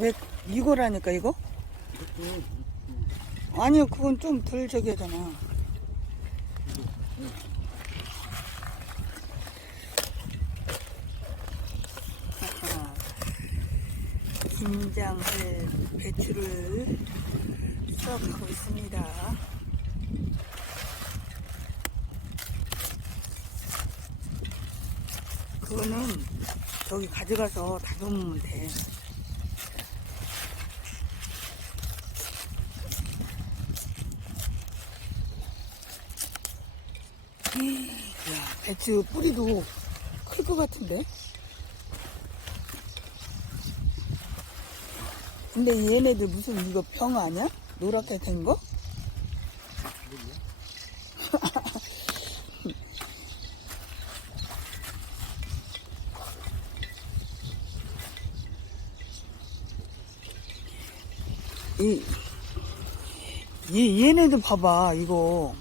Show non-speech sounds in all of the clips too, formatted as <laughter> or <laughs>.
왜 이거라니까 이거? 아니요 그건 좀 덜 저기 하잖아. 김장할 배추를 수확하고 있습니다 그거는 저기 가져가서 다듬으면 돼 야, 배추 뿌리도 클 것 같은데? 근데 얘네들 무슨 이거 병 아니야? 노랗게 된 거? <laughs> 이, 얘, 얘네들 봐봐, 이거.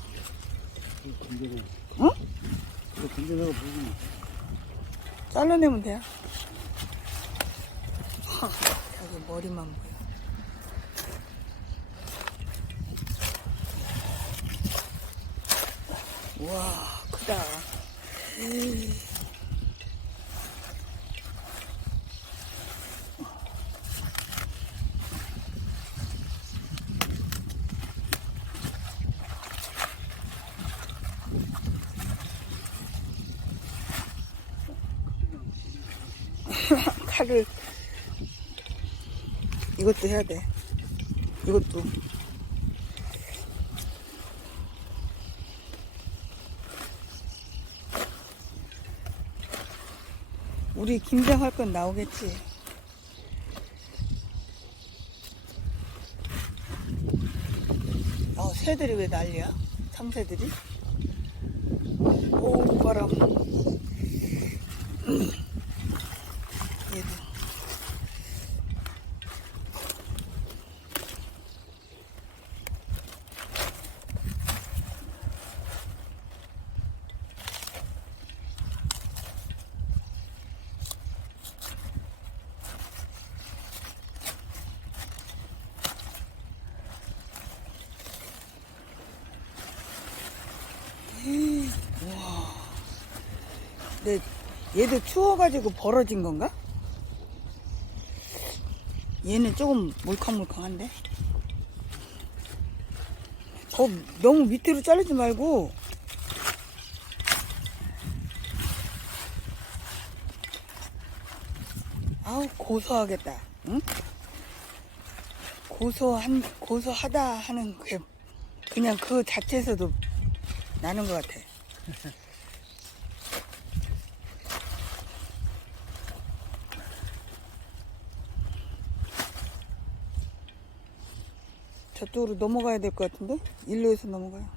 그 건드려가 보기. 잘라내면 돼요. 하, 저기 머리만 보여. 우와, 크다. 에이. 칼을 이것도 해야 돼. 이것도. 우리 김장 할 건 나오겠지. 어, 새들이 왜 난리야? 참새들이? 오, 바람. 얘도. 근데 얘도 추워가지고 벌어진 건가? 얘는 조금 물컹물컹한데? 더 너무 밑으로 자르지 말고 아우 고소하겠다 응? 고소한 고소하다 하는 그 그냥 그 자체에서도 나는 것 같아 <laughs> 저쪽으로 넘어가야 될 것 같은데? 일로에서 넘어가요.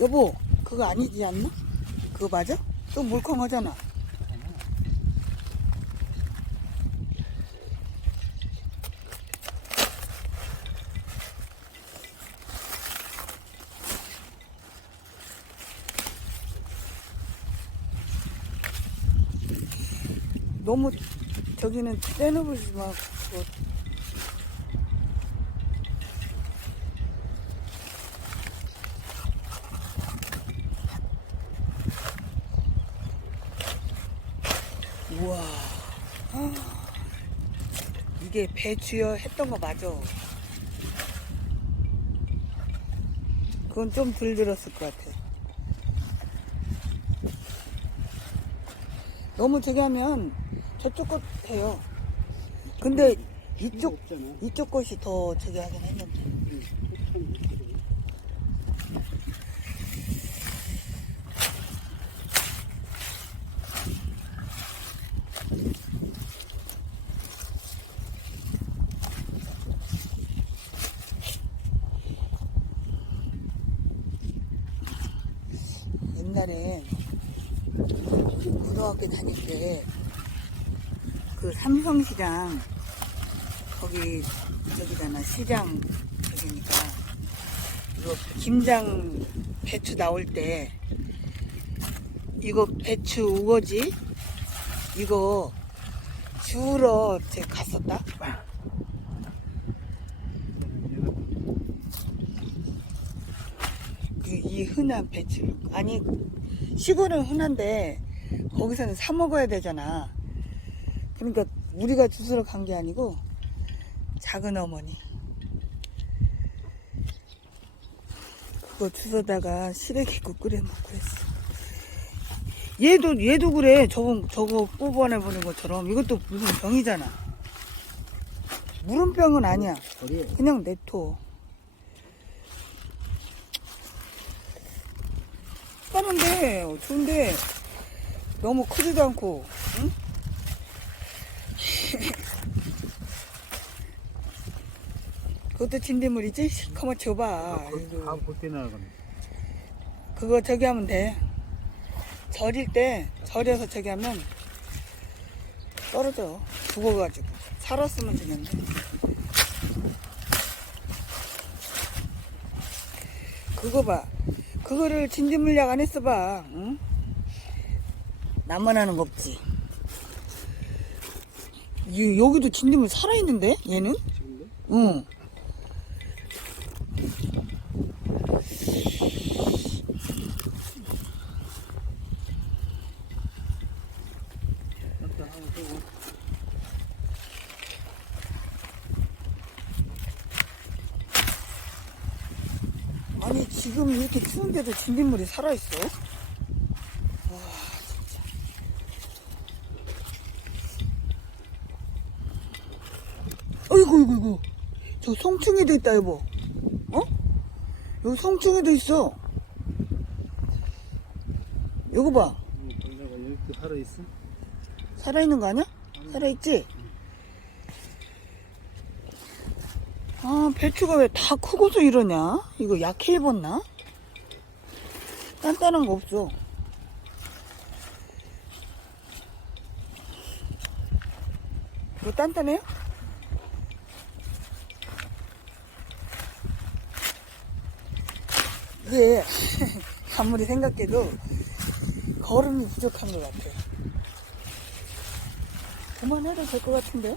여보, 그거 아니지 않나? 그거 맞아? 또 물컹하잖아. 너무 저기는 떼놓으지 마. 우와. 아, 이게 배추여 했던 거 맞아. 그건 좀 덜 들었을 것 같아. 너무 저기 하면 저쪽 것 해요. 근데 이쪽, 없잖아. 이쪽 것이 더 저기 하긴 했는데. 옛날에 고등학교 다닐 때 그 삼성시장 거기 저기잖아 시장 저기니까 이거 김장 배추 나올 때 이거 배추 우거지 이거 주우러 제 갔었다. 그이 흔한 배추 아니 시골은 흔한데 거기서는 사 먹어야 되잖아. 그러니까 우리가 주스러 간 게 아니고 작은 어머니 그거 주워다가 시래기국 끓여 먹고 그랬어. 얘도 얘도 그래. 저거 저거 뽑아내 보는 것처럼 이것도 무슨 병이잖아. 물음병은 아니야. 그냥 내토. 빠른데 좋은데 너무 크지도 않고 응? 그것도 진딧물이지? 시커먼 줘봐. 아이고. 다 볼때 나가네. 그거 저기 하면 돼. 절일 때 절여서 저기 하면 떨어져. 죽어가지고. 살았으면 되는데. 그거 봐. 그거를 진딧물약 안 했어 봐. 응? 나만 하는 거 없지. 이, 여기도 진딧물 살아있는데? 얘는? 응 일단 한번 쏘고. 아니 지금 이렇게 추운데도 진딧물이 살아있어? 와 진짜 어이구 이구 이구 저 송충이도 있다 여보 어? 여기 송충이도 있어 이거 봐 이렇게 살아있어? 살아있는 거 아니야? 살아있지? 아, 배추가 왜 다 크고서 이러냐? 이거 약해 입었나? 단단한 거 없어. 이거 단단해요? 이게 <laughs> 아무리 생각해도 걸음이 부족한 것 같아. 그만해도 될 것 같은데?